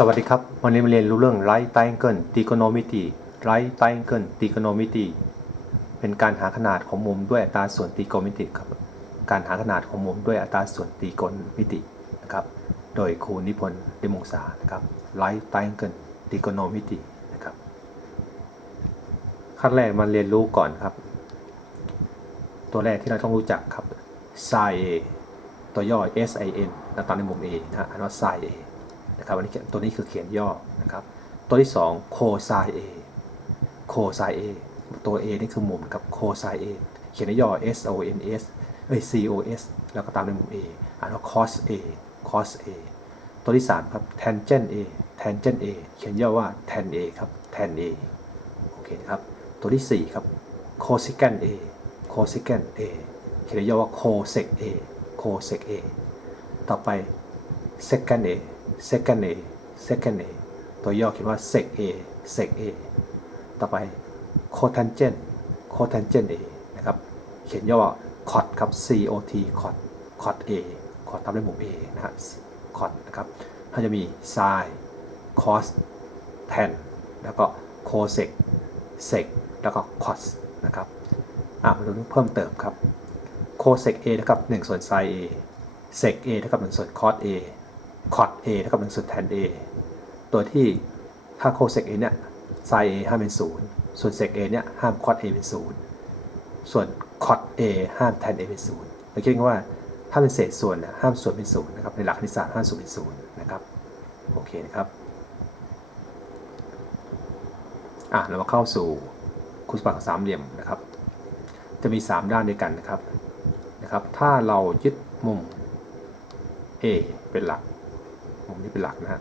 สวัสดีครับ วันนี้มาเรียนรู้เรื่อง right triangle trigonometry right triangle trigonometry เป็นการหาขนาดของมุมด้วยอัตราส่วนตีโกณมิติครับ การหาขนาดของมุมด้วยอัตราส่วนตีโกณมิตินะครับ โดยครูนิพนธ์ดิมงศานะครับ right triangle trigonometry นะครับ ขั้นแรกมาเรียนรู้ก่อนครับ ตัวแรกที่เราต้องรู้จักครับ sin A ตัวย่อ sin แล้วตามในมุม A นะฮะอันว่า sin A นะครับอันนี้ตัวนี้คือเขียนย่อนะครับ ตัวที่2 cos A cos A ตัว A นี่คือมุมกับ cos A เขียนย่อ S O N S เอ้ย C O S แล้วก็ตามในมุม A อ่านว่า cos A cos A ตัวที่ 3 ครับ tangent A tangent A เขียนย่อว่า tan A ครับ tan A โอเคครับ ตัวที่ 4 ครับ cosecant A cosecant A เขียนย่อว่า cosec A cosec A ต่อไป secant A secant A secant A ตัวย่อเขียนว่า sec A sec A ต่อไป cotangent cotangent A นะครับ เขียนย่อ cot ครับ cot cot cot A cot ตามด้วยมุม A นะฮะ cot นะครับ它จะมี sin cos tan แล้วก็ cosec sec แล้วก็ cos นะครับอะมาดูเพิ่มเติมครับ cosec A เท่ากับ1ส่วน sin A sec A เท่ากับ1ส่วน cos A cot A เท่ากับ1ส่วน tan A ตัวที่ถ้า cosec A เนี่ย sin A ห้ามเป็น0ส่วน sec A เนี่ยห้าม cot A เป็น0ส่วน cot A ห้าม tan A เป็น0เราคิดว่าถ้าเป็นเศษส่วนนะห้ามส่วนเป็น0นะครับในหลักคณิตศาสตร์ห้ามส่วนเป็น0นะครับโอเคนะครับอะเรามาเข้าสู่คูณสมบัติของสามเหลี่ยมนะครับ จะมี 3 ด้านด้วยกันนะครับนะครับ ถ้าเรายึดมุม A เป็นหลัก มุมนี้เป็นหลักนะฮะ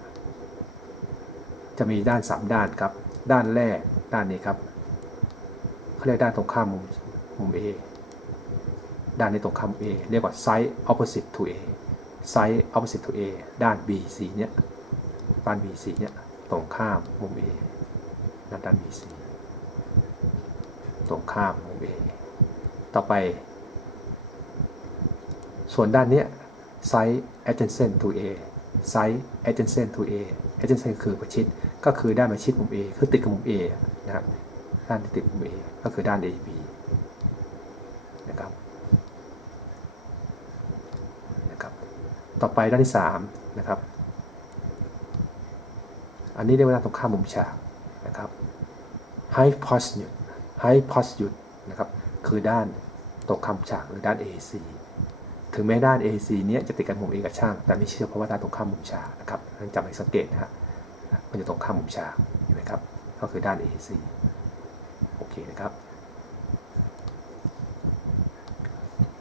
จะมีด้าน 3 ด้านครับ ด้านแรกด้านนี้ครับเขาเรียกด้านตรงข้ามมุมมุม A ด้านนี้ตรงข้ามมุม A เรียกว่า side opposite to A side opposite to A ด้าน BC เนี่ยด้าน BC เนี่ยตรงข้ามมุม A ด้านด้าน BC ตรงข้ามมุม A ต่อไป ส่วนด้านเนี้ย side adjacent to A side adjacent to A adjacent คือประชิด ก็คือด้านประชิดมุม A คือติดกับมุม A นะครับด้านที่ติดมุม A ก็คือด้าน AB นะครับนะครับ ต่อไปด้านที่3นะครับ อันนี้เรียกว่าด้านตรงข้ามมุมฉากนะครับ hypotenuse hypotenuse นะครับ คือด้านตรงข้ามฉากหรือด้าน AC ถึงแม้ด้าน AC เนี้ยจะติดกันมุม A กับช่าง แต่ไม่เชื่อเพราะว่าด้านตรงข้ามมุมฉากนะครับต้จำให้สังเกตนะฮะมันจะตรงข้ามมุมฉากเห็นไหมครับก็คือด้าน AC โอเคนะครับ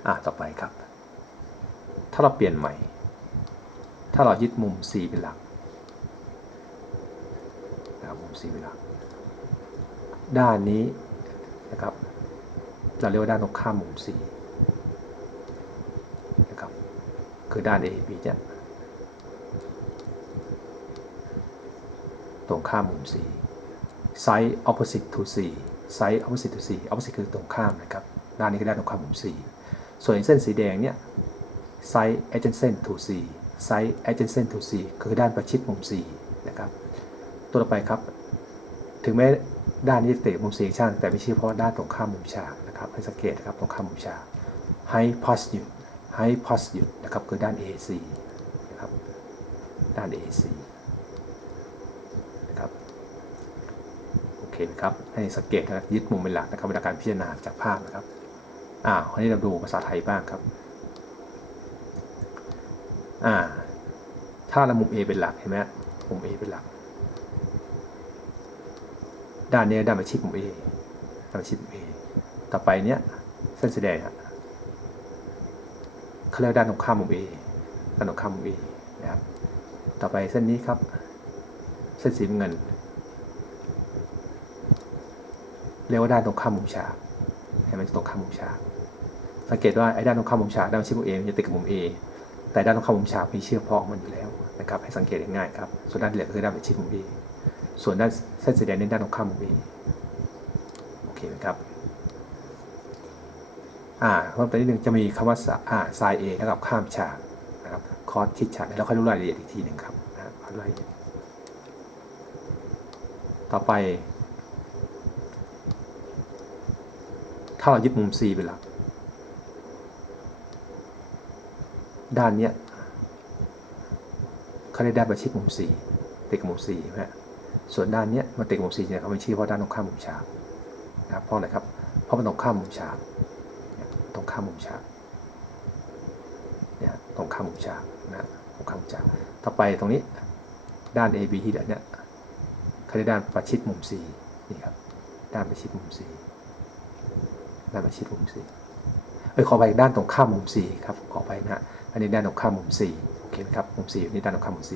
อะต่อไปครับ ถ้าเราเปลี่ยนใหม่ ถ้าเรายึดมุม C เป็นหลักนะครับมุม C เป็นหลักด้านนี้นะครับเราเรียกว่าด้านตรงข้ามมุม C นะครับ คือด้าน AB เนี่ยตรงข้ามมุม C side opposite to C side opposite to C opposite คือตรงข้ามนะครับ ด้านนี้คือด้านตรงข้ามมุม C ส่วนเส้นสีแดงเนี่ย side adjacent to C side adjacent to C คือด้านประชิดมุม C นะครับ ตัวต่อไปครับ ถึงแม้ด้านนี้จะติดมุม C ช่างแต่ไม่ใช่เพราะด้านตรงข้ามมุมฉากนะครับ ให้สังเกตครับตรงข้ามมุมฉาก hypotenuse hypotenuse นะครับคือด้าน AC นะครับด้าน AC นะครับโอเคนะครับให้สังเกตนะยึดมุมเป็นหลักนะครับเวลาการพิจารณาจากภาพนะครับอ่าวันนี้เราดูภาษาไทยบ้างครับอ่าถ้าเรามุม A เป็นหลักเห็นไหมมุม A เป็นหลัก ด้านนี้ด้านประชิดมุม A ด้านประชิดมุม A ต่อไปเนี้ยเส้นสีแดงอะ เขาเรียกด้านตรงข้ามมุม A ด้านตรงข้ามมุม A นะครับ ต่อไปเส้นนี้ครับ เส้นสีเงิน เรียกว่าด้านตรงข้ามมุมฉากเห็นไหมตรงข้ามมุมฉาก สังเกตว่าไอ้ด้านตรงข้ามมุมฉากด้านประชิดมุม A มันจะติดกับมุม A แต่ด้านตรงข้ามมุมฉากมีเชือกเพาะของมันอยู่แล้วนะครับ ให้สังเกตง่ายๆครับ ส่วนด้านเหลือคือด้านประชิดมุม A ส่วนด้านเส้นสีแดงนี่ด้านตรงข้ามมุม A โอเคไหมครับ อ่าเพิ่มเติมนิดนึงจะมีคำว่าสาอ่า sin A เท่ากับข้ามฉากนะครับคอสชิดฉากแล้วค่อยรู้รายละเอียดอีกทีหนึ่งครับนะครับรายละเอียดต่อไป ถ้าเรายึดมุม C เป็นหลักด้านเนี้ยเขาได้ด้านประชิดมุม C ติดกับมุม C ใช่ไหมฮะส่วนด้านเนี้ยมันติดกับมุม C เนี่ยเขาไม่ชี้ว่าะด้านตรงข้ามมุมฉากนะครับเพราะอะไรครับเพราะมันตรงข้ามมุมฉาก ตรงข้ามมุมฉากเนี่ยตรงข้ามมุมฉากนะฮะตรงข้ามมุมฉากต่อไปตรงนี้ด้าน AB ที่เหลือเนี่ยเขาได้ด้านประชิดมุม C นี่ครับด้านประชิดมุม C ด้านประชิดมุม C เอ้ยขอไปด้านตรงข้ามมุม C ครับขอไปนะฮะอันนี้ด้านตรงข้ามมุม C โอเคครับมุม C นี่ด้านตรงข้ามมุม C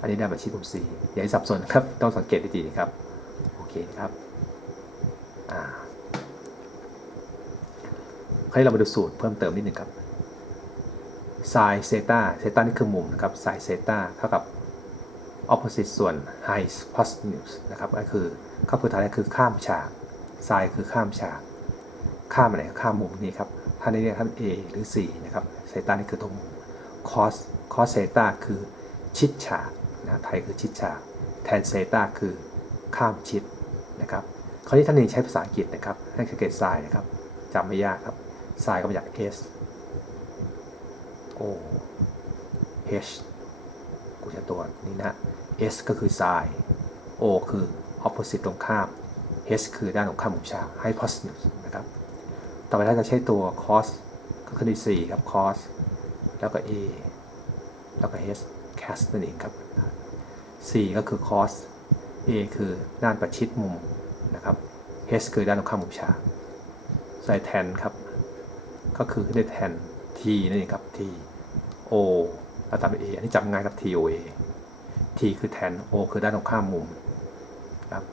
อันนี้ด้านประชิดมุม C อย่าให้สับสนครับต้องสังเกตดีๆครับโอเคครับอ่า ให้เรามาดูสูตรเพิ่มเติมนิดหนึ่งครับ sin เซตาเซตานี่คือมุมนะครับ sin เซตาเท่ากับ opposite ส่วน hypotenuse นะครับก็คือข้าพื้นฐานคือข้ามฉาก sin คือข้ามฉาก ข้ามอะไรข้ามมุมนี้ครับถ้าในเรียกท่าน a หรือ c นะครับเซตานี่คือตัวมุม cos cos เซตาคือชิดฉากนะไทยคือชิดฉากแทนเซตาคือข้ามชิดนะครับคราวนี้ท่านเองใช้ภาษาอังกฤษนะครับให้สังเกต sin นะครับจำไม่ยากครับ sin ก็มาจาก s o h กูจะตัวนี้นะ s ก็คือ sin o คือ opposite ตรงข้าม h คือด้านตรงข้ามมุมฉาก hypotenuse นะครับ ต่อไปเราจะใช้ตัว cos ก็คือที่4ครับ cos แล้วก็ a แล้วก็ h cos นั่นเองครับ 4 ก็คือ cos a คือด้านประชิดมุมนะครับ h คือด้านตรงข้ามมุมฉากใส่แทนครับ ก็คือได้แทน t นั่นเองครับ t o แล้วตาม a อันนี้จำง่ายครับ t o a t คือแทน o คือด้านตรงข้ามมุมครับ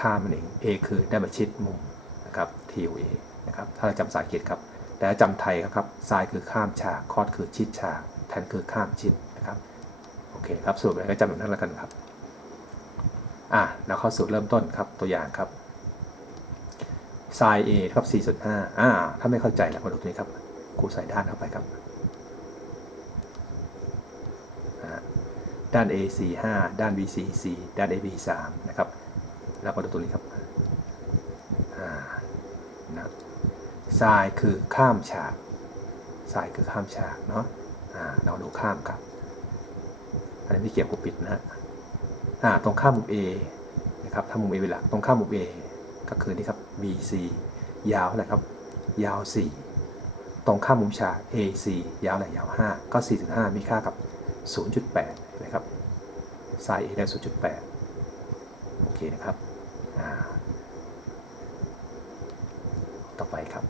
ข้ามมันเอง a คือด้านประชิดมุมนะครับ t o a นะครับถ้าเราจำภาษาอังกฤษครับ แต่ถ้าจำไทยครับทรายคือข้ามฉากคอสคือชิดฉากแทนคือข้ามชิดนะครับโอเคครับสรุปแล้วก็จำแบบนั้นแล้วกันครับอะแล้วเข้าสู่เริ่มต้นครับตัวอย่างครับ sin a เท่ากับ4ส่วน5อ่า ถ้าไม่เข้าใจแล้วมาดูตรงนี้ครับครูใส่ด้านเข้าไปครับอ่าด้าน a 4 5ด้าน b 4 4ด้าน a b 3นะครับ แล้วมาดูตรงนี้ครับอ่านะทรายคือข้ามฉากทรายคือข้ามฉากเนาะอ่าเราดูข้ามครับ อันนี้ไม่เกี่ยวกับปิดนะฮะอ่าตรงข้ามมุม A นะครับถ้ามุม A เป็นหลักตรงข้ามมุม A ก็คือนี่ครับ BC ยาวเท่าไรครับ ยาว 4 ตรงข้ามมุมฉาก AC ยาวเท่าไหร่ยาว 5 ก็ 4.5 มีค่ากับ 0.8 นะครับไซน์ A ได้ 0.8 โอเคนะครับ ต่อไปครับ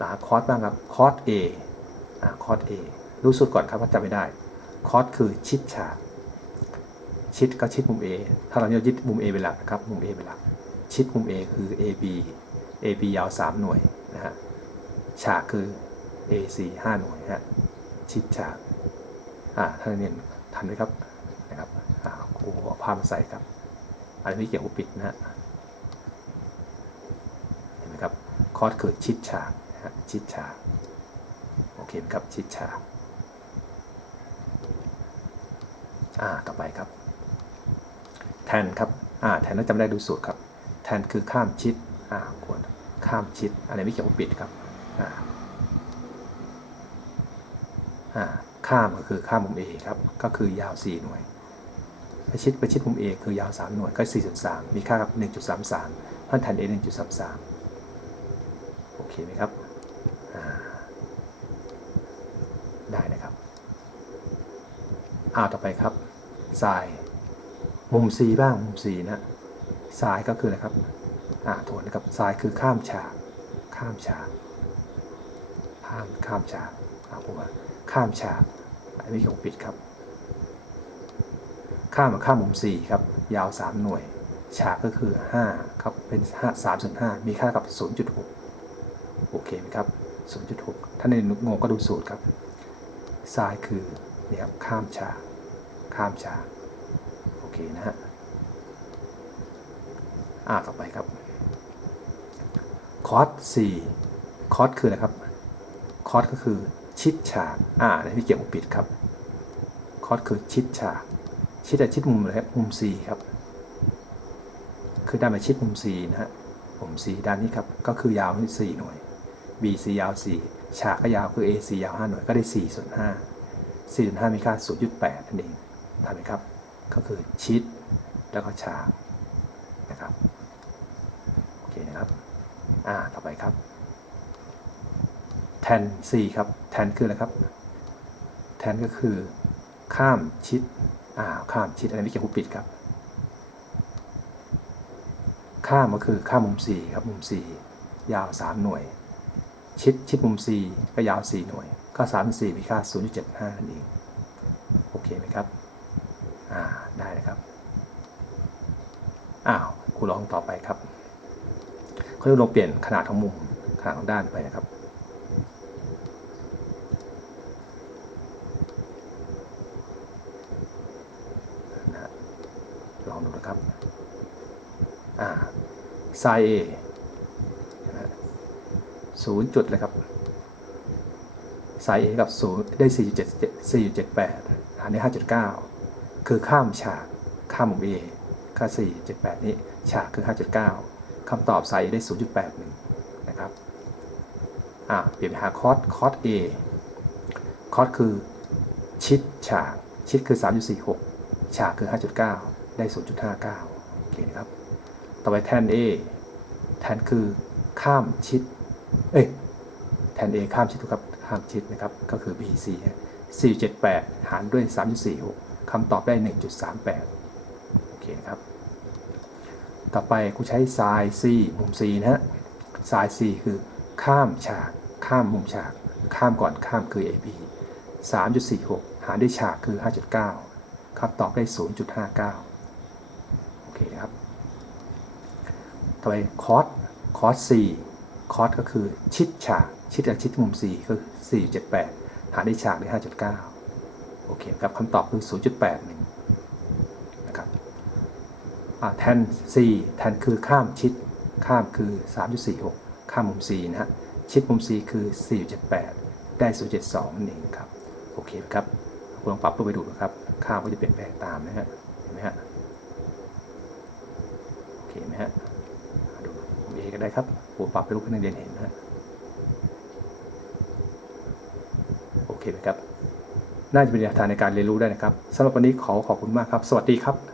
หาคอร์สบ้างครับ คอร์ส A อ่าคอส A รู้สุดก่อนครับว่าจำไม่ได้ คอร์สคือชิดฉาก ชิดก็ชิดมุม A ถ้าเราจะยึดมุม A เป็นหลักนะครับ มุม A เป็นหลัก ชิดมุม A คือ AB AB ยาว 3 หน่วยนะฮะฉากคือ AC 5 หน่วยฮะชิดฉากอ่าท่านเรียนทันไหมครับนะครับอ่าครูเอาภาพมาใส่ครับ อันนี้เกี่ยวกับปิดนะฮะเห็นไหมครับคอร์สคือชิดฉากนะฮะชิดฉากโอเคครับชิดฉากอ่าต่อไปครับแทนครับอ่าแทนเราจำได้ดูสูตรครับ แทนคือข้ามชิดอ่าควรข้ามชิดอะไรไม่เกี่ยวกับปิดครับอ่าอ่าข้ามก็คือข้ามมุม A ครับ ก็คือยาว 4 หน่วย ประชิดประชิดมุม A คือยาว 3 หน่วย ก็ 4 3 มีค่ากับ 1.33เพราะแทน A 1.33 โอเคไหมครับ ได้นะครับอ่าต่อไปครับทราย มุม C บ้าง มุม C นะ ทรายก็คืออะไรครับอ่าทวนนะครับทรายคือข้ามฉากข้ามฉากข้ามข้ามฉากอ่าผมว่าข้ามฉากอันนี้ของปิดครับ ข้ามข้ามมุม4ครับยาว 3 หน่วย ฉากก็คือ 5 ครับ เป็น 5 3ส่วน5มีค่ากับ 0.6 โอเคไหมครับ 0.6 ถ้าในงงก็ดูสูตรครับทรายคือเนี่ยครับข้ามฉากข้ามฉากโอเคนะฮะ อ่าต่อไปครับคอส4คอสคืออะไรครับคอสก็คือชิดฉากอ่าในที่เกียวกับปิดครับคอสคือชิดฉาก ชิดแต่ชิดมุมอะไรครับมุม C ครับคือด้านมาชิดมุม C นะฮะมุม C ด้านนี้ครับก็คือยาวที่4หน่วย BC ยาว 4 ฉากก็ยาวคือ AC ยาว 5 หน่วยก็ได้ 4 ส่วน 5 4ส่วน5มีค่า0.8นั่นเองทำไหมครับ ก็คือชิดแล้วก็ฉากนะครับ โอเคนะครับ อ่าต่อไปครับ แทน C ครับ แทนคืออะไรครับ แทนก็คือ ข้ามชิดอ่าข้ามชิดอันนี้ไม่เกี่ยวกับปิดครับ ข้ามก็คือข้ามมุม 4 ครับ มุม 4 ยาว 3 หน่วย ชิดชิดมุม 4 ก็ยาว 4 หน่วย ก็3 4มีค่า 0.75นั่นเอง โอเคไหมครับ อ่า ได้นะครับ อ้าวครูลองต่อไปครับ เขาจะลองเปลี่ยนขนาดของมุมขนาดของด้านไปนะครับลองดูนะครับอ่าไซเอศูนย์จุดเลยครับไซเอกับศูนย์ได้4.7 4.78อันนี้5.9คือข้ามฉากข้ามมุม A ค่า4.78นี้ฉากคือ5.9 คำตอบไซเอได้ 0.81 นะครับอ่าเปลี่ยนไปหาคอสคอส A คอสคือชิดฉาก ชิดคือ 3.46 ฉากคือ 5.9 ได้ 0.59 โอเคนะครับ ต่อไปแทน A แทนคือข้ามชิด เอ้ย แทน A ข้ามชิดครับ ข้ามชิดนะครับ ก็คือ BC 4.78 หารด้วย 3.46คำตอบได้ 1.38 โอเคนะครับ ต่อไปกูใช้ sin C มุม C นะฮะ sin C คือข้ามฉาก ข้ามมุมฉาก ข้ามก่อนข้ามคือ AB 3.46 หารด้วยฉากคือ 5.9คำตอบได้ 0.59 โอเคครับ ต่อไปคอสคอส C คอสก็คือชิดฉาก ชิดจากชิดมุม C ก็คือ4.78 หารด้วยฉากได้ 5.9 โอเคครับคำตอบคือ 0.81นะครับอ่า แทน C แทนคือข้ามชิด ข้ามคือ 3.46 ข้ามมุม C นะฮะ ชิดมุม C คือ 4.78 ได้ 0.72นั่นเองครับ โอเคครับคุณลองปรับรูปไปดูนะครับค่าก็จะเปลี่ยนแปลงตามนะฮะ เห็นไหมฮะ โอเคไหมฮะ ดูมเอก็ได้ครับผมปรับเป็นรูปให้นักเรียนเห็นนะฮะ โอเคไหมครับ น่าจะเป็นแนวทางในการเรียนรู้ได้นะครับสำหรับวันนี้ขอขอบคุณมากครับ สวัสดีครับ